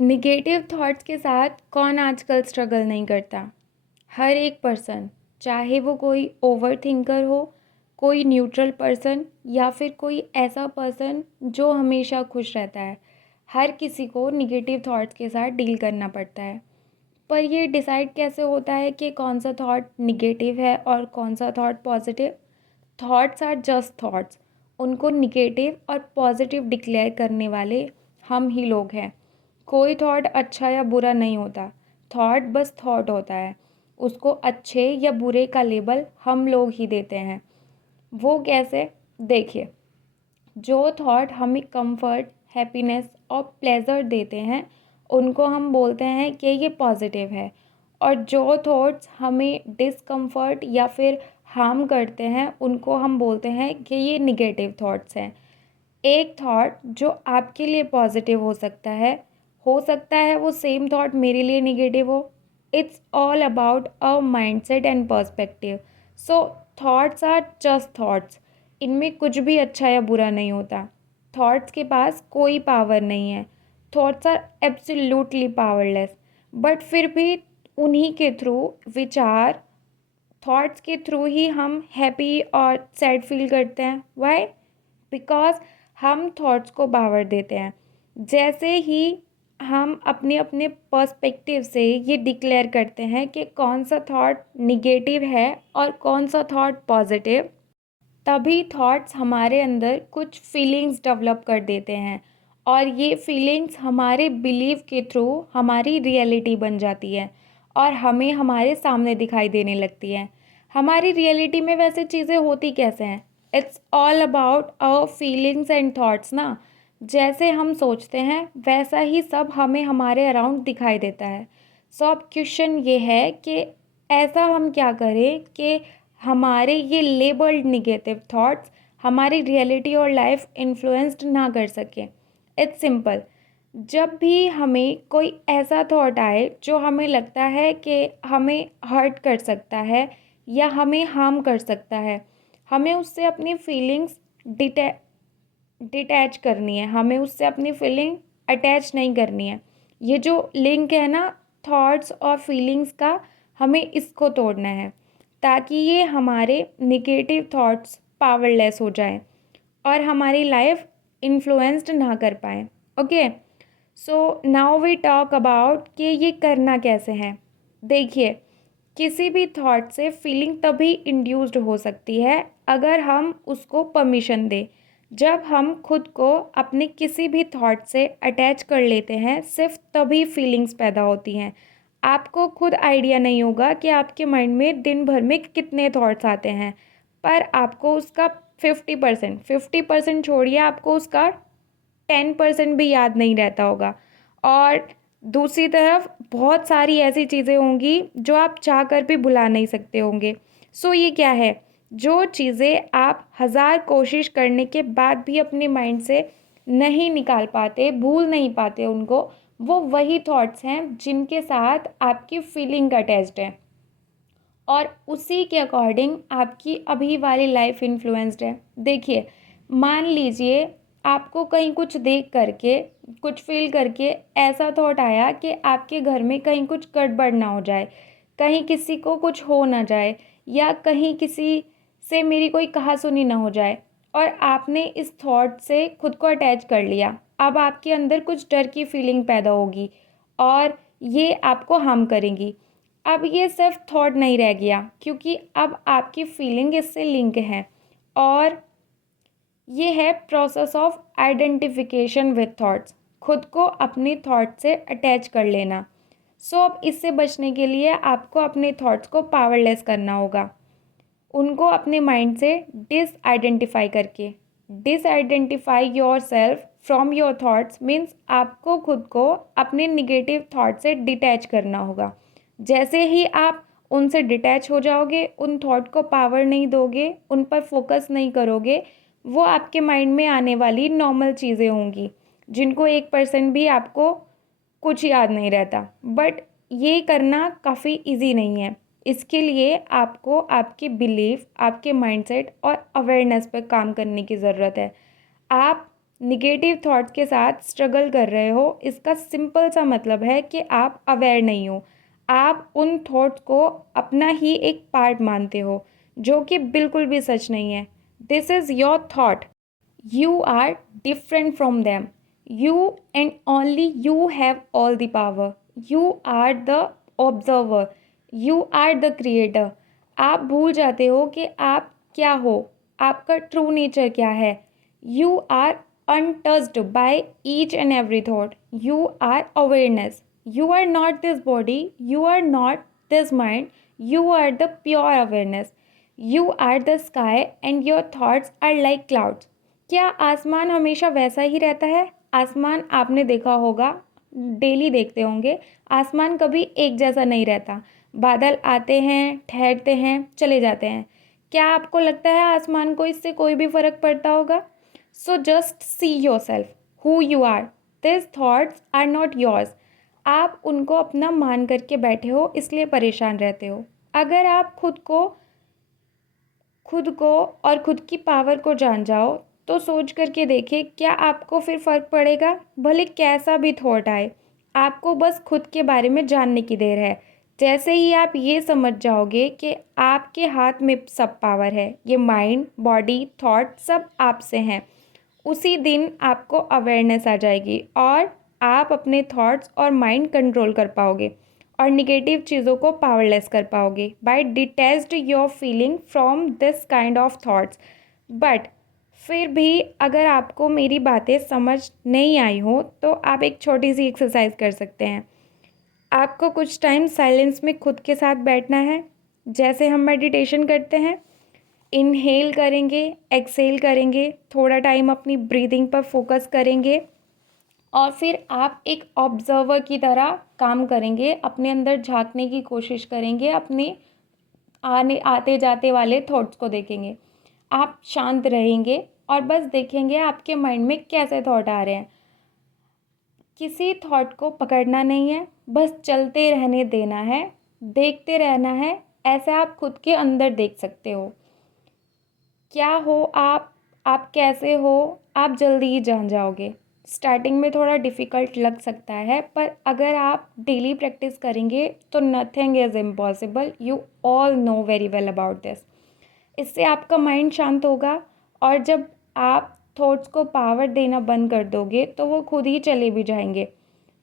Negative thoughts के साथ कौन आजकल स्ट्रगल नहीं करता। हर एक पर्सन, चाहे वो कोई ओवर थिंकर हो, कोई न्यूट्रल पर्सन या फिर कोई ऐसा पर्सन जो हमेशा खुश रहता है, हर किसी को निगेटिव थॉट्स के साथ डील करना पड़ता है। पर ये डिसाइड कैसे होता है कि कौन सा थॉट निगेटिव है और कौन सा thought positive. Thoughts are just thoughts. उनको निगेटिव और पॉजिटिव डिक्लेयर करने वाले हम ही लोग हैं। कोई थॉट अच्छा या बुरा नहीं होता। थॉट बस थॉट होता है। उसको अच्छे या बुरे का लेबल हम लोग ही देते हैं। वो कैसे? देखिए, जो थॉट हमें कंफर्ट, हैप्पीनेस और प्लेज़र देते हैं उनको हम बोलते हैं कि ये पॉजिटिव है। और जो थॉट्स हमें डिस्कम्फर्ट या फिर हार्म करते हैं उनको हम बोलते हैं कि ये निगेटिव थॉट्स हैं। एक थॉट जो आपके लिए पॉजिटिव हो सकता है वो सेम थॉट मेरे लिए निगेटिव हो। It's all about a mindset and perspective. So thoughts are just thoughts. इनमें कुछ भी अच्छा या बुरा नहीं होता। थॉट्स के पास कोई पावर नहीं है। Thoughts are absolutely powerless. But फिर भी उन्हीं के थ्रू विचार, थॉट्स के थ्रू ही हम हैप्पी और सैड फील करते हैं। वाई? बिकॉज हम थॉट्स को पावर देते हैं। जैसे ही हम अपने अपने पर्सपेक्टिव से ये डिक्लेयर करते हैं कि कौन सा थॉट निगेटिव है और कौन सा थॉट पॉजिटिव, तभी थॉट्स हमारे अंदर कुछ फीलिंग्स डेवलप कर देते हैं। और ये फीलिंग्स हमारे बिलीव के थ्रू हमारी रियलिटी बन जाती है और हमें हमारे सामने दिखाई देने लगती हैं। हमारी रियलिटी में वैसे चीज़ें होती कैसे हैं? It's all about our feelings and thoughts ना। जैसे हम सोचते हैं वैसा ही सब हमें हमारे अराउंड दिखाई देता है। सो अब क्वेश्चन ये है कि ऐसा हम क्या करें कि हमारे ये लेबल्ड निगेटिव थॉट्स हमारी रियलिटी और लाइफ इन्फ्लुएंस्ड ना कर सकें। It's simple. जब भी हमें कोई ऐसा थॉट आए जो हमें लगता है कि हमें हर्ट कर सकता है या हमें हार्म कर सकता है, हमें उससे अपनी फीलिंग्स डिटैच करनी है। हमें उससे अपनी फीलिंग अटैच नहीं करनी है। ये जो लिंक है ना थॉट्स और फीलिंग्स का, हमें इसको तोड़ना है ताकि ये हमारे निगेटिव थॉट्स पावरलेस हो जाएं और हमारी लाइफ इन्फ्लुएंस्ड ना कर पाए। Okay, so now we talk about कि ये करना कैसे है। देखिए, किसी भी थॉट से फीलिंग तभी इंड्यूस्ड हो सकती है अगर हम उसको परमिशन दें। जब हम खुद को अपने किसी भी थॉट से अटैच कर लेते हैं सिर्फ तभी फीलिंग्स पैदा होती हैं। आपको खुद आइडिया नहीं होगा कि आपके माइंड में दिन भर में कितने थॉट्स आते हैं, पर आपको उसका 50% छोड़िए, आपको उसका 10% भी याद नहीं रहता होगा। और दूसरी तरफ बहुत सारी ऐसी चीज़ें होंगी जो आप चाह कर भी भुला नहीं सकते होंगे। सो ये क्या है? जो चीज़ें आप हज़ार कोशिश करने के बाद भी अपने माइंड से नहीं निकाल पाते, भूल नहीं पाते उनको, वो वही थॉट्स हैं जिनके साथ आपकी फीलिंग अटैच्ड है और उसी के अकॉर्डिंग आपकी अभी वाली लाइफ इन्फ्लुएंस्ड है। देखिए, मान लीजिए आपको कहीं कुछ देख करके, कुछ फील करके ऐसा थॉट आया कि आपके घर में कहीं कुछ गड़बड़ ना हो जाए, कहीं किसी को कुछ हो ना जाए, या कहीं किसी से मेरी कोई कहासुनी ना हो जाए, और आपने इस थॉट से खुद को अटैच कर लिया। अब आपके अंदर कुछ डर की फीलिंग पैदा होगी और ये आपको हार्म करेंगी। अब ये सिर्फ थॉट नहीं रह गया क्योंकि अब आपकी फीलिंग इससे लिंक है। और ये है process of identification with thoughts, खुद को अपने थॉट से अटैच कर लेना। सो अब इससे बचने के लिए आपको अपने थॉट्स को पावरलेस करना होगा, उनको अपने माइंड से disidentify yourself from your thoughts means आपको खुद को अपने निगेटिव थॉट से डिटैच करना होगा। जैसे ही आप उनसे डिटैच हो जाओगे, उन थॉट को पावर नहीं दोगे, उन पर फोकस नहीं करोगे, वो आपके माइंड में आने वाली नॉर्मल चीज़ें होंगी जिनको 1% भी आपको कुछ याद नहीं रहता। बट ये करना काफ़ी इजी नहीं है। इसके लिए आपको आपके बिलीफ, आपके माइंडसेट और अवेयरनेस पर काम करने की ज़रूरत है। आप निगेटिव थॉट्स के साथ स्ट्रगल कर रहे हो, इसका सिंपल सा मतलब है कि आप अवेयर नहीं हो। आप उन थॉट्स को अपना ही एक पार्ट मानते हो, जो कि बिल्कुल भी सच नहीं है। This is your thought. You are different from them. You and only you have all the power. You are the observer. You are the creator. आप भूल जाते हो कि आप क्या हो, आपका ट्रू नेचर क्या है। You are untouched by each and every thought. You are awareness. You are not this body. You are not this mind. You are the pure awareness. You are the sky and your thoughts are like clouds. क्या आसमान हमेशा वैसा ही रहता है? आसमान आपने देखा होगा, डेली देखते होंगे, आसमान कभी एक जैसा नहीं रहता। बादल आते हैं, ठहरते हैं, चले जाते हैं। क्या आपको लगता है आसमान को इससे कोई भी फ़र्क पड़ता होगा? So just see yourself who you are. This thoughts are not yours. आप उनको अपना मान करके बैठे हो, इसलिए परेशान रहते हो। अगर आप खुद को और खुद की पावर को जान जाओ, तो सोच करके देखिए, क्या आपको फिर फ़र्क पड़ेगा? भले कैसा भी थॉट आए, आपको बस खुद के बारे में जानने की देर है। जैसे ही आप ये समझ जाओगे कि आपके हाथ में सब पावर है, ये माइंड, बॉडी, थॉट सब आपसे हैं, उसी दिन आपको अवेयरनेस आ जाएगी और आप अपने थॉट्स और माइंड कंट्रोल कर पाओगे और निगेटिव चीज़ों को पावरलेस कर पाओगे by detached your feeling from this kind of thoughts. But फिर भी अगर आपको मेरी बातें समझ नहीं आई हो, तो आप एक छोटी सी एक्सरसाइज कर सकते हैं। आपको कुछ टाइम साइलेंस में खुद के साथ बैठना है, जैसे हम मेडिटेशन करते हैं। इनहेल करेंगे, एक्सहेल करेंगे, थोड़ा टाइम अपनी ब्रीदिंग पर फोकस करेंगे और फिर आप एक ऑब्जर्वर की तरह काम करेंगे, अपने अंदर झांकने की कोशिश करेंगे, अपने आते जाते वाले थॉट्स को देखेंगे। आप शांत रहेंगे और बस देखेंगे आपके माइंड में कैसे थॉट आ रहे हैं। किसी थॉट को पकड़ना नहीं है, बस चलते रहने देना है, देखते रहना है। ऐसे आप खुद के अंदर देख सकते हो क्या हो आप कैसे हो, आप जल्दी ही जान जाओगे। स्टार्टिंग में थोड़ा डिफ़िकल्ट लग सकता है, पर अगर आप डेली प्रैक्टिस करेंगे तो nothing is impossible. You all know very well about this. इससे आपका माइंड शांत होगा और जब आप थॉट्स को पावर देना बंद कर दोगे तो वो खुद ही चले भी जाएंगे।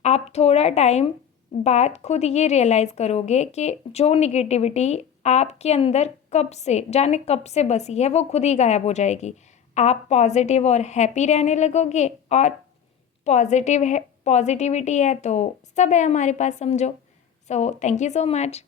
आप थोड़ा टाइम बाद खुद ये रियलाइज़ करोगे कि जो निगेटिविटी आपके अंदर कब से बसी है, वो खुद ही गायब हो जाएगी। आप पॉजिटिव और हैप्पी रहने लगोगे और पॉजिटिविटी है तो सब है हमारे पास, समझो। So thank you so much.